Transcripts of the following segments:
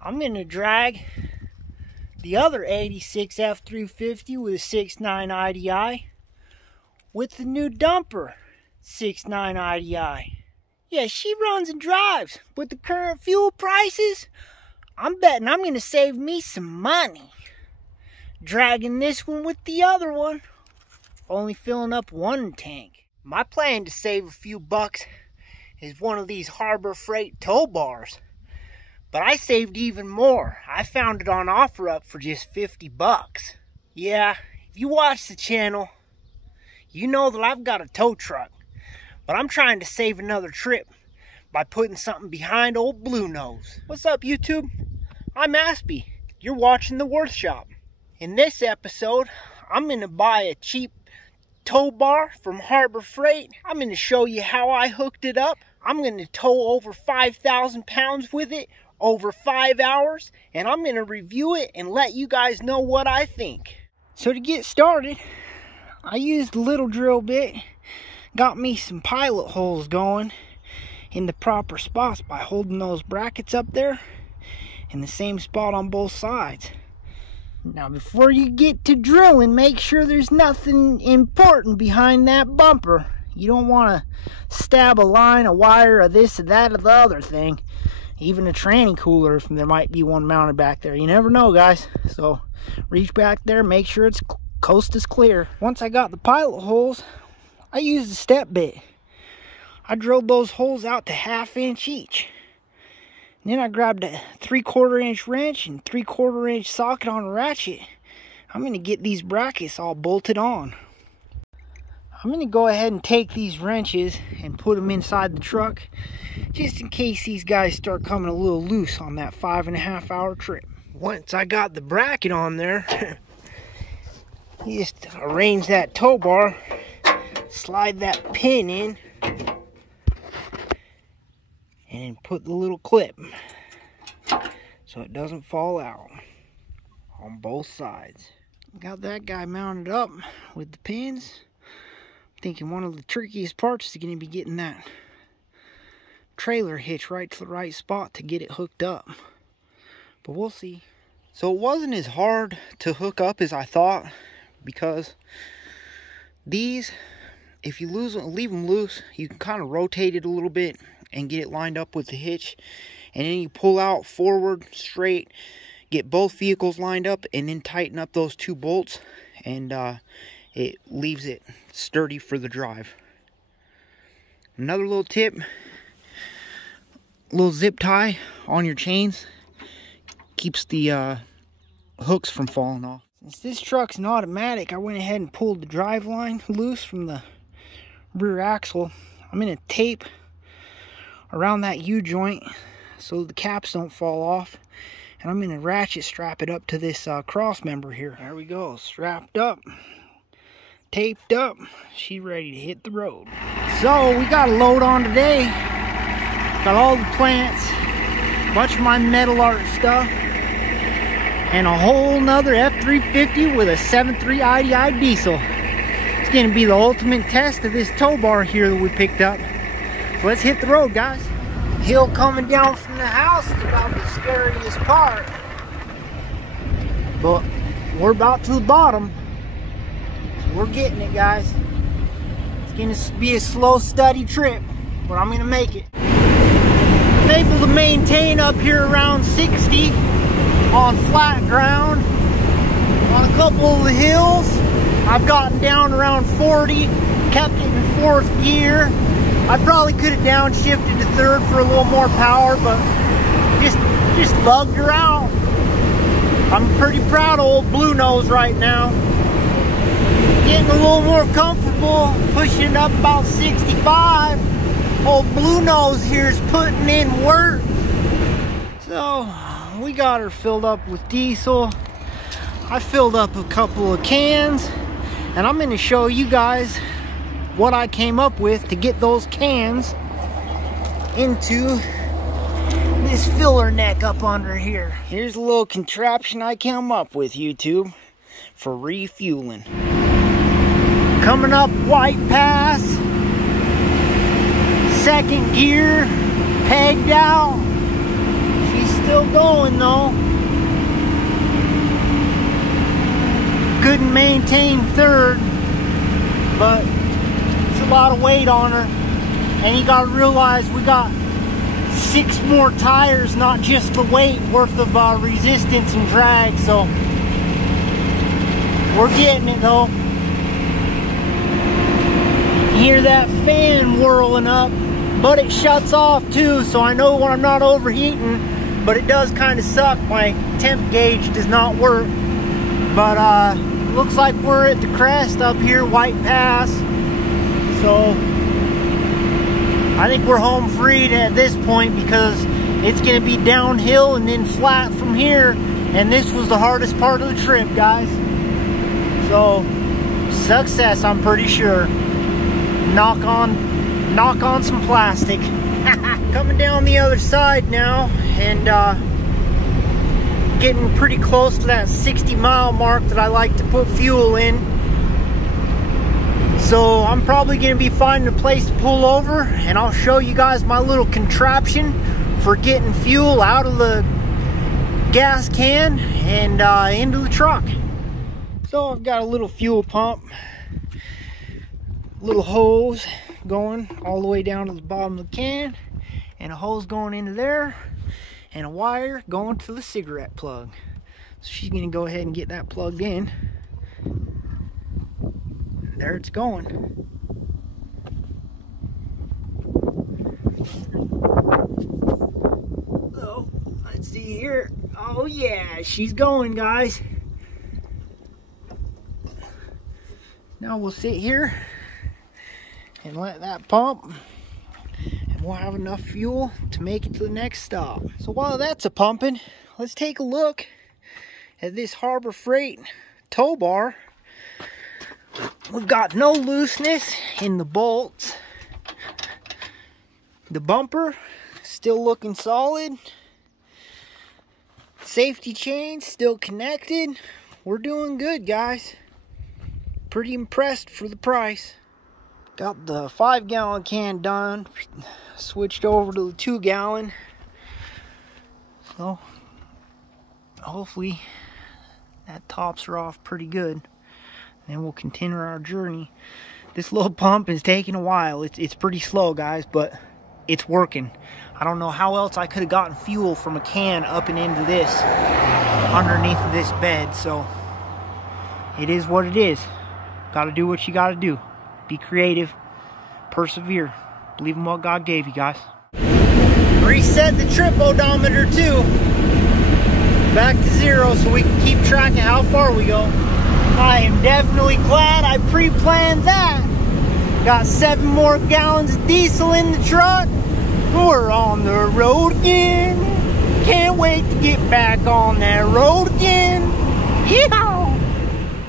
I'm going to drag the other 86 F350 with a 6.9 IDI with the new dumper 6.9 IDI. Yeah, she runs and drives. With the current fuel prices, I'm betting I'm going to save me some money dragging this one with the other one, only filling up one tank. My plan to save a few bucks is one of these Harbor Freight tow bars. But I saved even more. I found it on OfferUp for just 50 bucks. Yeah, if you watch the channel, you know that I've got a tow truck. But I'm trying to save another trip by putting something behind old Blue Nose. What's up, YouTube? I'm Aspie. You're watching The Worth Shop. In this episode, I'm going to buy a cheap tow bar from Harbor Freight. I'm going to show you how I hooked it up. I'm going to tow over 5,000 pounds with it over 5 hours, and I'm going to review it and let you guys know what I think. So to get started, I used a little drill bit, got me some pilot holes going in the proper spots by holding those brackets up there in the same spot on both sides. Now before you get to drilling, make sure there's nothing important behind that bumper. You don't want to stab a line, a wire, or this or that or the other thing. Even a tranny cooler if there might be one mounted back there. You never know, guys. So reach back there, make sure it's coast is clear. Once I got the pilot holes, I used a step bit. I drilled those holes out to 1/2 inch each. And then I grabbed a 3/4 inch wrench and 3/4 inch socket on a ratchet. I'm going to get these brackets all bolted on. I'm going to go ahead and take these wrenches and put them inside the truck, just in case these guys start coming a little loose on that 5.5 hour trip. Once I got the bracket on there, you just arrange that tow bar, slide that pin in, and put the little clip so it doesn't fall out on both sides. Got that guy mounted up with the pins. Thinking one of the trickiest parts is going to be getting that trailer hitch right to the right spot to get it hooked up. But we'll see. So it wasn't as hard to hook up as I thought, because these, if you leave them loose, you can kind of rotate it a little bit and get it lined up with the hitch. And then you pull out forward, straight, get both vehicles lined up, and then tighten up those 2 bolts, and it leaves it sturdy for the drive. Another little tip, little zip tie on your chains keeps the hooks from falling off. Since this truck's an automatic, I went ahead and pulled the drive line loose from the rear axle. I'm going to tape around that U-joint so the caps don't fall off, and I'm going to ratchet strap it up to this cross member here. There we go, strapped up, taped up. She's ready to hit the road. So we got a load on today. Got all the plants, a bunch of my metal art stuff, and a whole nother F350 with a 7.3 IDI diesel. It's gonna be the ultimate test of this tow bar here that we picked up. So let's hit the road, guys. Hill coming down from the house is about the scariest part, but we're about to the bottom. We're getting it, guys. It's gonna be a slow, steady trip, but I'm gonna make it. I'm able to maintain up here around 60 on flat ground. On a couple of the hills, I've gotten down around 40, kept it in 4th gear. I probably could have downshifted to 3rd for a little more power, but just lugged her out. I'm pretty proud of old Blue Nose right now. Getting a little more comfortable, pushing it up about 65. Old Blue Nose here is putting in work. So we got her filled up with diesel. I filled up a couple of cans, and I'm going to show you guys what I came up with to get those cans into this filler neck up under here. Here's a little contraption I came up with, YouTube, for refueling. Coming up White Pass, 2nd gear, pegged out. She's Still going though. Couldn't maintain third, but it's a lot of weight on her. And you gotta realize we got 6 more tires, not just the weight, worth of resistance and drag. So we're getting it though. You hear that fan whirling up, but it shuts off too, so I know when I'm not overheating, but it does kind of suck. My temp gauge does not work. But looks like we're at the crest up here, White Pass. So I think we're home free at this point, because it's going to be downhill and then flat from here. And this was the hardest part of the trip, guys. So success, I'm pretty sure. Knock on some plastic. Coming down the other side now, and getting pretty close to that 60-mile mark that I like to put fuel in. So I'm probably going to be finding a place to pull over, and I'll show you guys my little contraption for getting fuel out of the gas can and into the truck. So I've got a little fuel pump, little hose going all the way down to the bottom of the can, and a hose going into there, and a wire going to the cigarette plug. So she's going to go ahead and get that plugged in. There it's going. So let's see here. Oh yeah, she's going, guys. Now we'll sit here and let that pump, and we'll have enough fuel to make it to the next stop. So while that's a pumping, let's take a look at this Harbor Freight tow bar. We've got no looseness in the bolts. The bumper still looking solid. Safety chain still connected. We're doing good, guys. Pretty impressed for the price. Got the 5-gallon can done. Switched over to the 2-gallon. So hopefully that tops her off pretty good. And we'll continue our journey. This little pump is taking a while. It's pretty slow, guys, but it's working. I don't know how else I could have gotten fuel from a can up and into this, underneath this bed. So it is what it is. Got to do what you got to do. Be creative. Persevere. Believe in what God gave you, guys. Reset the trip odometer too. Back to 0 so we can keep track of how far we go. I am definitely glad I pre-planned that. Got 7 more gallons of diesel in the truck. We're on the road again. Can't wait to get back on that road again. Yeehaw!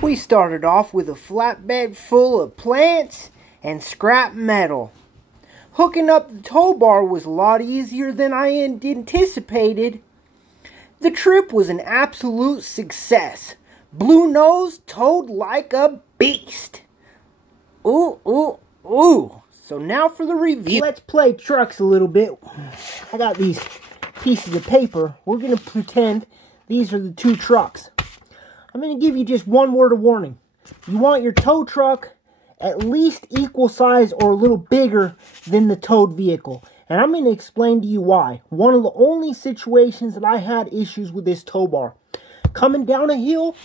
We started off with a flatbed full of plants and scrap metal. Hooking up the tow bar was a lot easier than I had anticipated. The trip was an absolute success. Blue Nose towed like a beast. Ooh, ooh, ooh. So now for the review. Let's play trucks a little bit. I got these pieces of paper. We're going to pretend these are the 2 trucks. I'm going to give you just one word of warning. You want your tow truck at least equal size or a little bigger than the towed vehicle. And I'm going to explain to you why. One of the only situations that I had issues with this tow bar. Coming down a hill,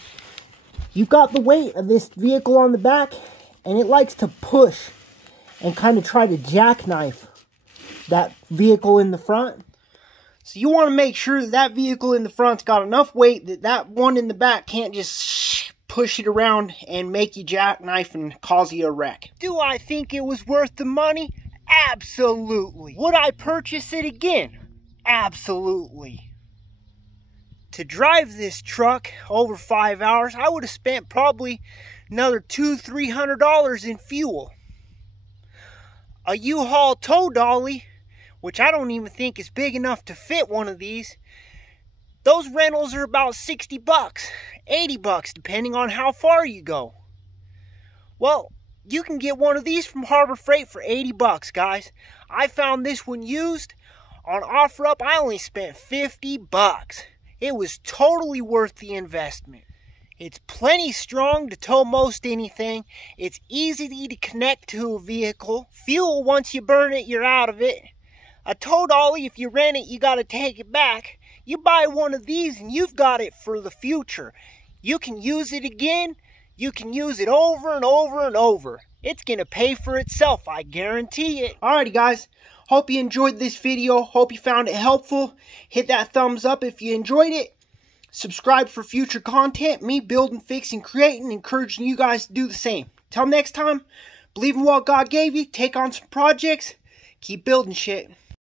you've got the weight of this vehicle on the back, and it likes to push and kind of try to jackknife that vehicle in the front. So you want to make sure that that vehicle in the front's got enough weight that that one in the back can't just push it around and make you jackknife and cause you a wreck. Do I think it was worth the money? Absolutely. Would I purchase it again? Absolutely. To drive this truck over 5 hours, I would have spent probably another $200–300 in fuel. A U-Haul tow dolly, which I don't even think is big enough to fit one of these, those rentals are about $60, $80, depending on how far you go. Well, you can get one of these from Harbor Freight for $80, guys. I found this one used On OfferUp, I only spent $50. It was totally worth the investment. It's plenty strong to tow most anything. It's easy to connect to a vehicle. Fuel, once you burn it, you're out of it. A tow dolly, if you rent it, you got to take it back. You buy one of these and you've got it for the future. You can use it again. You can use it over and over and over. It's going to pay for itself, I guarantee it. Alrighty guys, hope you enjoyed this video. Hope you found it helpful. Hit that thumbs up if you enjoyed it. Subscribe for future content. Me building, fixing, creating, encouraging you guys to do the same. Till next time, believe in what God gave you. Take on some projects. Keep building shit.